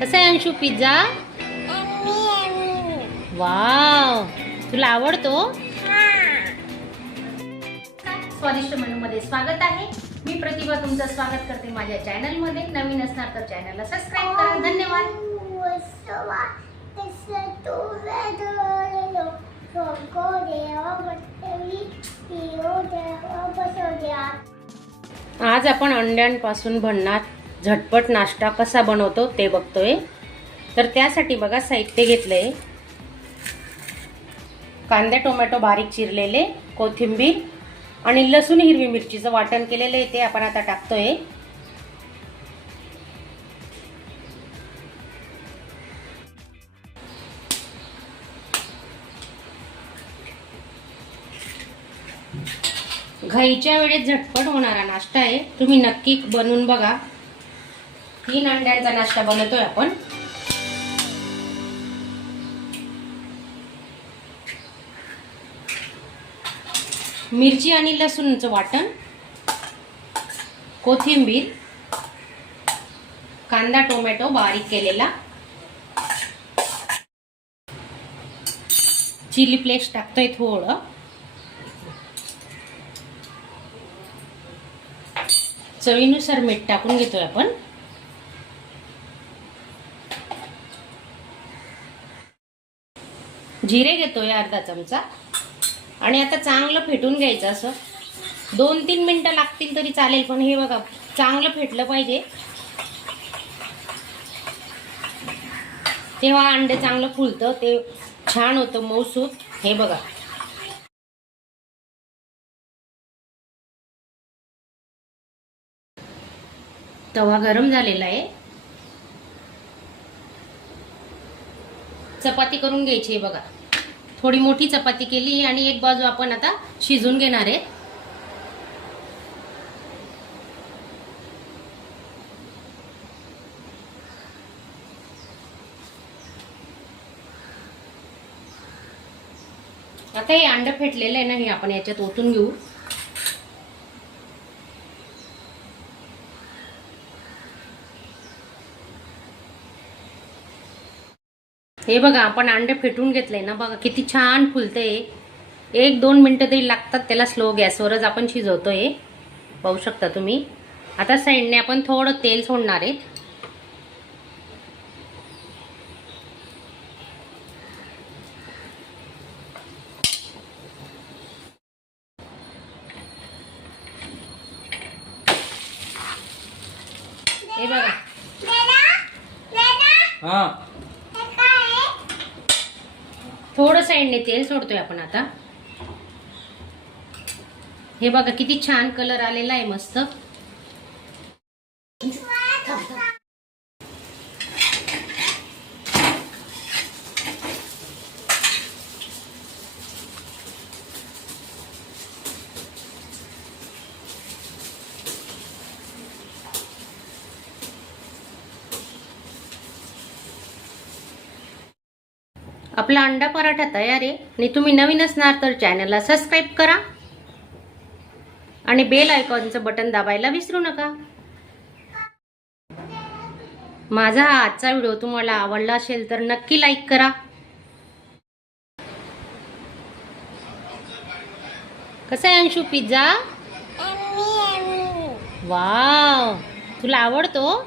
कसा आहे Anshu pizza? Wow, तुला आवडतो? स्वादिष्ट मेनू मध्ये स्वागत आहे. मी प्रतिभा तुमचं स्वागत करते माझ्या चॅनल मध्ये. नवीन असणार तर चॅनलला सबस्क्राइब करा. धन्यवाद. आज आपण अंड्यांपासून बनणार झटपट नाश्ता कसा बनवतो ते बघतोय. तर त्यासाठी बघा साहित्य घेतलंय. कांदे टोमॅटो बारीक चिरलेले, कोथिंबीर आणि लसूण हिरवी मिरचीचं वाटण केलेलं आहे ते आपण आता टाकतोय. घाईच्या वेळेत झटपट होणारा नाश्ता आहे. तुम्ही नक्की बनवून बघा. 3 अंड्यांचा नाश्ता बनवतोय आपण. मिरची आणि लसूणचं वाटण, कोथिंबीर, कांदा टोमॅटो बारीक केलेला, चिली फ्लेक्स टाकतोय थोडं, चवीनुसार मीठ टाकून घेतोय आपण. जिरे घेतोय अर्धा चमचा आणि आता चांगलं फेटून घ्यायचं. असं 2-3 मिनिटं लागतील तरी चालेल, पण हे बघा चांगलं फेटलं पाहिजे, तेव्हा अंडे चांगलं फुलतं, ते छान होतं मऊसूत. हे बघा तवा गरम झालेला आहे. चपाती करून घ्यायची आहे बघा. थोडी मोठी चपाती केली आणि एक बाजू आपण आता शिजून घेणार आहे. आता हे अंड फेटलेलं आहे ना, हे आपण याच्यात ओतून घेऊ. हे बघा आपण अंडे फेटून घेतलंय ना, बघा किती छान फुलतंय. 1-2 मिनिटं तरी लागतात त्याला. स्लो गॅसवरच आपण शिजवतोय, पाहू शकता तुम्ही. आता साईडने आपण थोडं तेल सोडणार आहे. हे बघा थोडं साईडने तेल सोडतोय आपण आता. हे बघा किती छान कलर आलेला आहे, मस्त. आपला अंडा पराठा तयार आहे. आणि तुम्ही नवीन असणार तर चॅनलला सबस्क्राइब करा आणि बेल आयकॉनचं बटन दाबायला विसरू नका. माझा हा आजचा व्हिडिओ तुम्हाला आवडला असेल तर नक्की लाईक करा. कसा आहे अंशू पिझ्झा? वाव, तुला आवडतो?